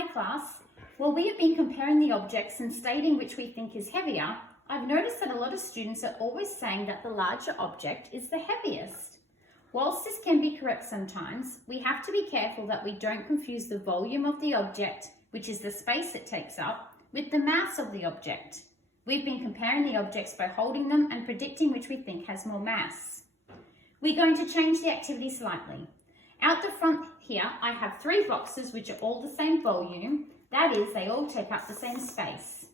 Hi class. While we have been comparing the objects and stating which we think is heavier, I've noticed that a lot of students are always saying that the larger object is the heaviest. Whilst this can be correct sometimes, we have to be careful that we don't confuse the volume of the object, which is the space it takes up, with the mass of the object. We've been comparing the objects by holding them and predicting which we think has more mass. We're going to change the activity slightly. Out the front here, I have 3 boxes which are all the same volume. That is, they all take up the same space.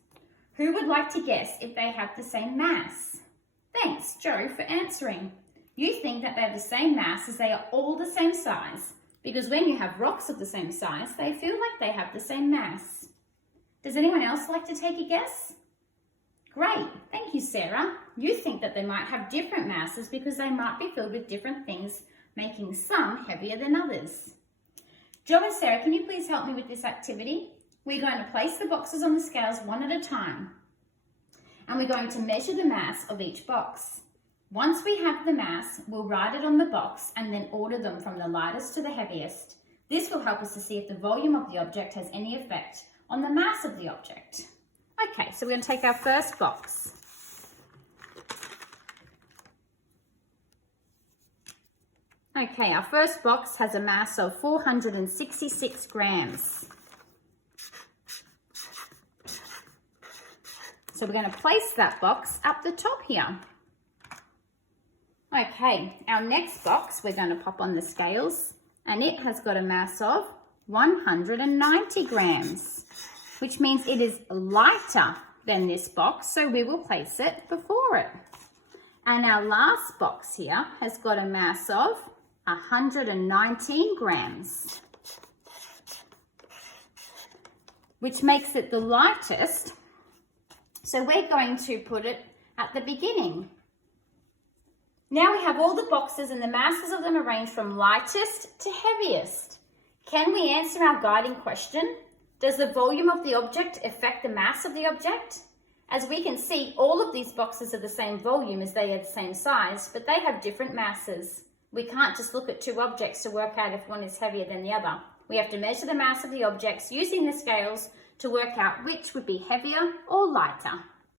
Who would like to guess if they have the same mass? Thanks, Joe, for answering. You think that they have the same mass as they are all the same size, because when you have rocks of the same size, they feel like they have the same mass. Does anyone else like to take a guess? Great, thank you, Sarah. You think that they might have different masses because they might be filled with different things, making some heavier than others. Joe and Sarah, can you please help me with this activity? We're going to place the boxes on the scales one at a time, and we're going to measure the mass of each box. Once we have the mass, we'll write it on the box and then order them from the lightest to the heaviest. This will help us to see if the volume of the object has any effect on the mass of the object. Okay, so we're going to take our first box. Okay, our first box has a mass of 466 grams. So we're going to place that box up the top here. Okay, our next box we're going to pop on the scales, and it has got a mass of 190 grams, which means it is lighter than this box, so we will place it before it. And our last box here has got a mass of 119 grams, which makes it the lightest. So we're going to put it at the beginning. Now we have all the boxes and the masses of them arranged from lightest to heaviest. Can we answer our guiding question? Does the volume of the object affect the mass of the object? As we can see, all of these boxes are the same volume as they are the same size, but they have different masses. We can't just look at 2 objects to work out if one is heavier than the other. We have to measure the mass of the objects using the scales to work out which would be heavier or lighter.